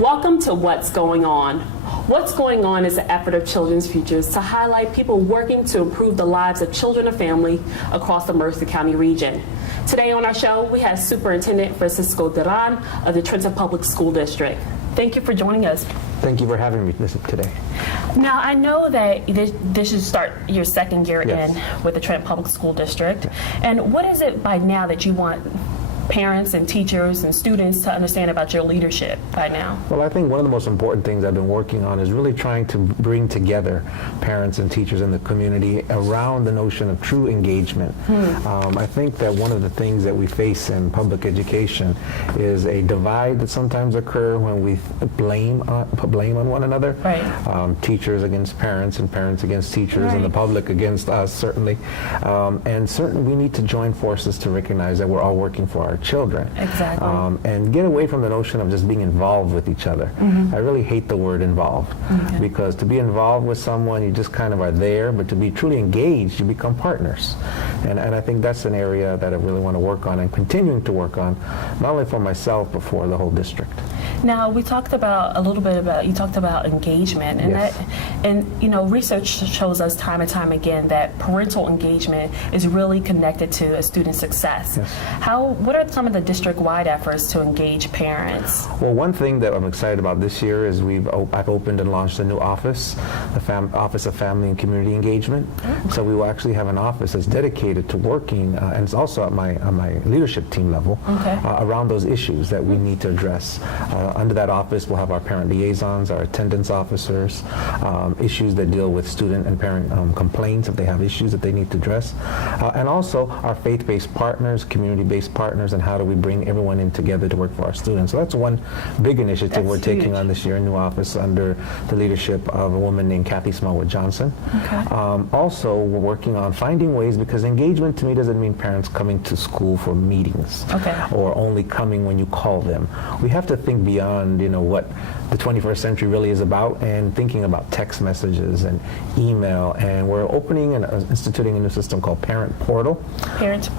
Welcome to What's Going On. What's Going On is an effort of Children's Futures to highlight people working to improve the lives of children and family across the Mercer County region. Today on our show, we have Superintendent Duran of the Trenton Public School District. Thank you for joining us. Thank you for having me today. Now, I know that this should start your second year Yes. in with the Trenton Public School District. And what is it by now that you want parents and teachers and students to understand about your leadership by now? Well, I think one of the most important things I've been working on is really trying to bring together parents and teachers in the community around the notion of true engagement. I think that one of the things that we face in public education is a divide that sometimes occurs when we put blame on one another. Right. Teachers against parents and parents against teachers Right. and the public against us, certainly. And certainly we need to join forces to recognize that we're all working for our children. Exactly. And get away from the notion of just being involved with each other. I really hate the word involved, because to be involved with someone, you just kind of are there, but to be truly engaged, you become partners. And I think that's an area that I really want to work on and continuing to work on, not only for myself, but for the whole district. Now, we talked about you talked about engagement, and Yes. research shows us time and time again that parental engagement is really connected to a student's success. Yes. What are some of the district-wide efforts to engage parents? Well, one thing that I'm excited about this year is I've opened and launched a new office, the Office of Family and Community Engagement. So we will actually have an office that's dedicated to working, and it's also at my leadership team level, around those issues that we need to address. Under that office, we'll have our parent liaisons, our attendance officers, issues that deal with student and parent complaints if they have issues that they need to address, and also our faith-based partners, community-based partners, and how do we bring everyone in together to work for our students. So that's one big initiative we're taking on this year, a new office under the leadership of a woman named Kathy Smallwood Johnson. Also, we're working on finding ways, because engagement to me doesn't mean parents coming to school for meetings or only coming when you call them. We have to think beyond what the 21st century really is about, and thinking about text messages and email. And we're opening and instituting a new system called Parent Portal. Parent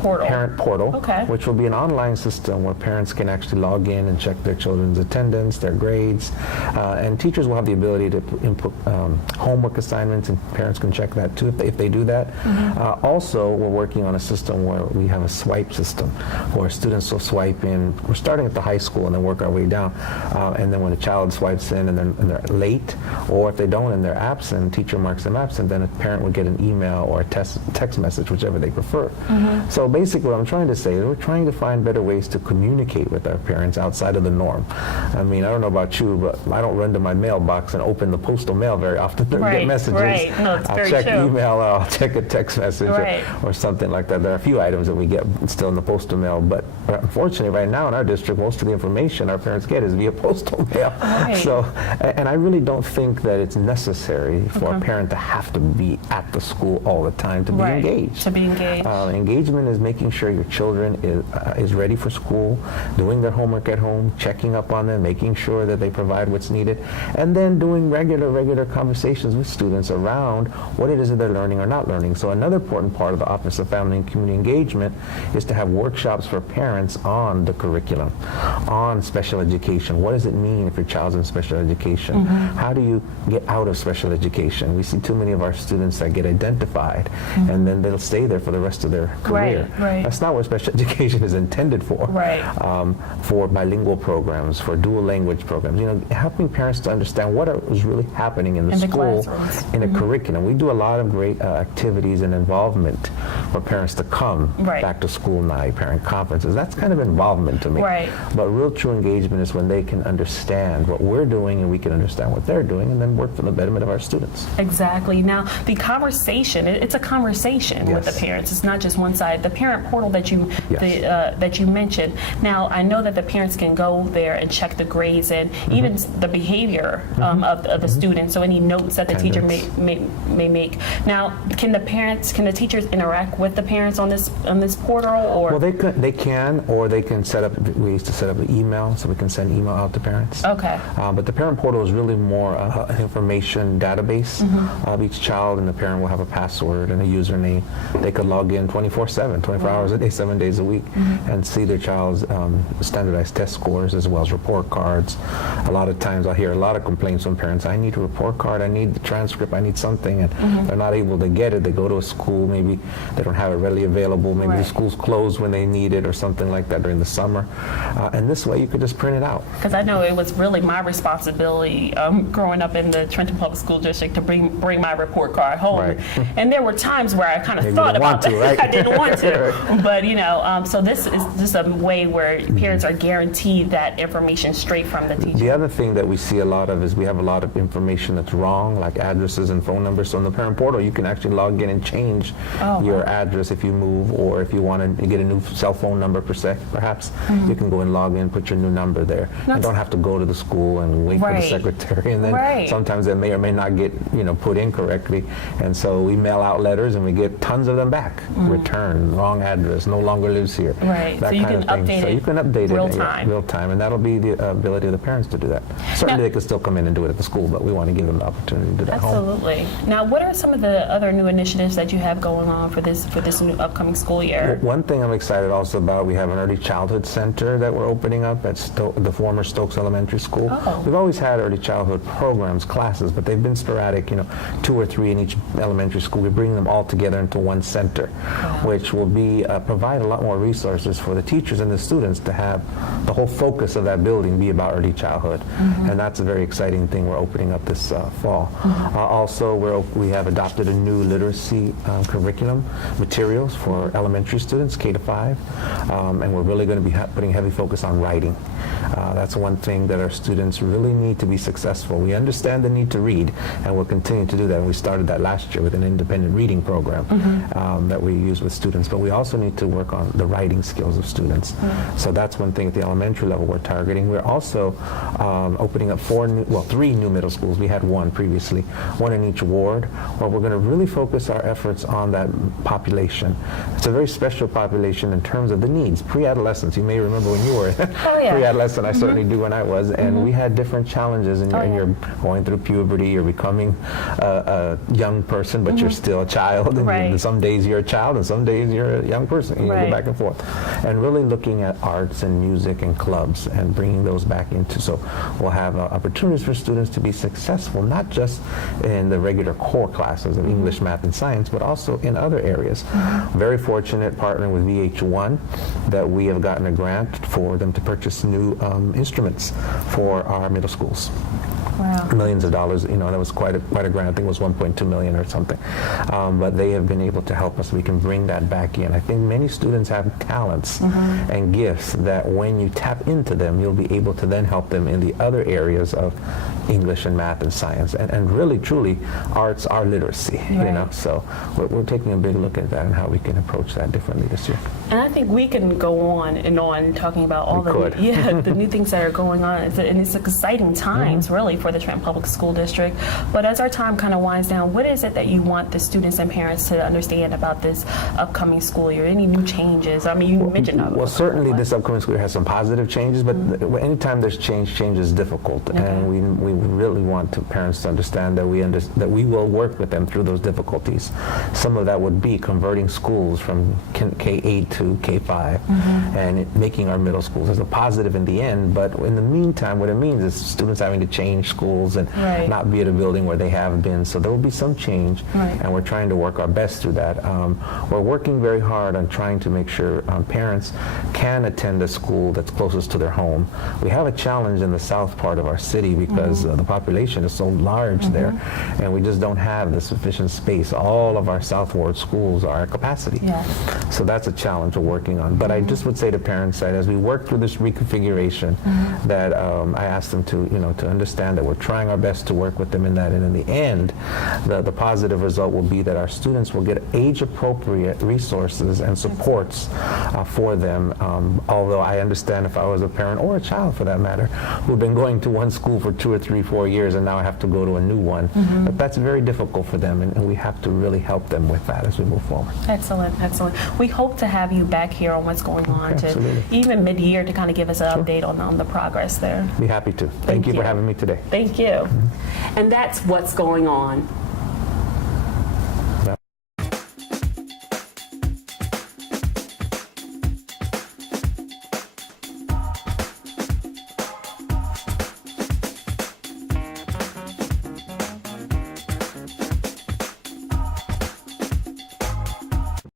Portal. Which will be an online system where parents can actually log in and check their children's attendance, their grades, and teachers will have the ability to input homework assignments, and parents can check that too if they do that. Also, we're working on a system where we have a swipe system where students will swipe in. We're starting at the high school and then work our way down. And then when a child swipes in and they're late, or if they don't and they're absent, teacher marks them absent, then a parent would get an email or a text message, whichever they prefer. So basically what I'm trying to say is we're trying to find better ways to communicate with our parents outside of the norm. I mean, I don't know about you, but I don't run to my mailbox and open the postal mail very often to get messages. No, it's I'll very check true. email, I'll check a text message or something like that. There are a few items that we get still in the postal mail, but unfortunately right now in our district, most of the information our parents get is via postal mail. So, and I really don't think that it's necessary for a parent to have to be at the school all the time to be engaged. Engagement is making sure your children is ready for school, doing their homework at home, checking up on them, making sure that they provide what's needed, and then doing regular conversations with students around what it is that they're learning or not learning. So another important part of the Office of Family and Community Engagement is to have workshops for parents on the curriculum, on special education. What does it mean if your child's in special education? How do you get out of special education? We see too many of our students that get identified and then they'll stay there for the rest of their career. That's not what special education is intended for. For bilingual programs, for dual language programs, helping parents to understand what is really happening in the school, in a curriculum. We do a lot of great activities and involvement for parents to come back to school night, parent conferences. That's kind of involvement to me. But real true engagement is when when they can understand what we're doing and we can understand what they're doing and then work for the betterment of our students. Exactly. Now, the conversation, it's a conversation with the parents. It's not just one side. The parent portal that you that you mentioned. Now, I know that the parents can go there and check the grades and even the behavior of the students, so any notes that the teacher may make. Now, can the teachers interact with the parents on this portal? Or? Well, they can, or they can set up, we used to set up an email, so we can send email out to parents. Okay. But the parent portal is really more an information database of each child, and the parent will have a password and a username. They could log in 24/7, 24 hours a day, 7 days a week, and see their child's standardized test scores as well as report cards. A lot of times I hear a lot of complaints from parents, I need a report card, I need the transcript, I need something, and they're not able to get it. They go to a school, maybe they don't have it readily available, maybe the school's closed when they need it or something like that during the summer. And this way you could just print it out. Because I know it was really my responsibility growing up in the Trenton Public School District to bring my report card home. Right. And there were times where I kind of thought about it. Right? I didn't want to. But, so this is just a way where parents are guaranteed that information straight from the teacher. The other thing that we see a lot of is we have a lot of information that's wrong, like addresses and phone numbers. So in the parent portal, you can actually log in and change your address if you move, or if you want to get a new cell phone number perhaps, you can go and log in, put your new number there. You don't have to go to the school and wait for the secretary, and then sometimes they may or may not get put in correctly, and so we mail out letters and we get tons of them back. Return, wrong address, no longer lives here. Right. That so you kind can of thing. update it. So you can update it real time, and that'll be the ability of the parents to do that. Certainly, they can still come in and do it at the school, but we want to give them the opportunity to do that at home. Absolutely. Now, what are some of the other new initiatives that you have going on for this new upcoming school year? Well, one thing I'm excited also about, we have an early childhood center that we're opening up at the former Stokes Elementary School. We've always had early childhood programs, classes, but they've been sporadic, 2 or 3 in each elementary school. We bring them all together into one center, which will be provide a lot more resources for the teachers and the students to have the whole focus of that building be about early childhood. And that's a very exciting thing we're opening up this fall. Also, we have adopted a new literacy curriculum materials for elementary students, K to 5, and we're really going to be putting heavy focus on writing. That's one thing that our students really need to be successful. We understand the need to read, and we'll continue to do that. And we started that last year with an independent reading program that we use with students, but we also need to work on the writing skills of students. So that's one thing at the elementary level we're targeting. We're also opening up 3 new middle schools. We had 1 previously, 1 in each ward, where we're going to really focus our efforts on that population. It's a very special population in terms of the needs. Pre-adolescents, you may remember when you were pre-adolescent, I certainly do when I was, and we had different challenges, and you're going through puberty, you're becoming a young person, but you're still a child, and some days you're a child, and some days you're a young person, and you go back and forth. And really looking at arts and music and clubs and bringing those back into, so we'll have opportunities for students to be successful, not just in the regular core classes of English, math, and science, but also in other areas. Very fortunate partnering with VH1 that we have gotten a grant for them to purchase new instruments for our middle schools. Wow. Millions of dollars, that was quite a grant. I think it was 1.2 million or something. But they have been able to help us. We can bring that back in. I think many students have talents and gifts that when you tap into them, you'll be able to then help them in the other areas of English and math and science. And really, truly, arts are literacy, So we're taking a big look at that and how we can approach that differently this year. And I think we can go on and on talking about all the new things that are going on. And it's exciting times, really, for the Trenton Public School District. But as our time kind of winds down, what is it that you want the students and parents to understand about this upcoming school year? Any new changes? I mean, you mentioned certainly this upcoming school year has some positive changes, but anytime there's change is difficult. And we really want parents to understand that we will work with them through those difficulties. Some of that would be converting schools from K-8 to K-5 and making our middle schools as a positive in the end. But in the meantime, what it means is students having to change schools schools and not be at a building where they have been. So there will be some change, and we're trying to work our best through that. We're working very hard on trying to make sure parents can attend a school that's closest to their home. We have a challenge in the south part of our city because the population is so large there, and we just don't have the sufficient space. All of our South Ward schools are at capacity. So that's a challenge we're working on. But I just would say to parents that as we work through this reconfiguration, that I ask them to, to understand that we're trying our best to work with them in that, and in the end, the positive result will be that our students will get age-appropriate resources and supports for them. Although I understand if I was a parent or a child, for that matter, who've been going to one school for 2 or 3, 4 years, and now I have to go to a new one, but that's very difficult for them, and we have to really help them with that as we move forward. Excellent, excellent. We hope to have you back here on what's going on, even mid-year, to kind of give us an update on the progress there. Be happy to. Thank you for having me today. Thank you. And that's what's going on.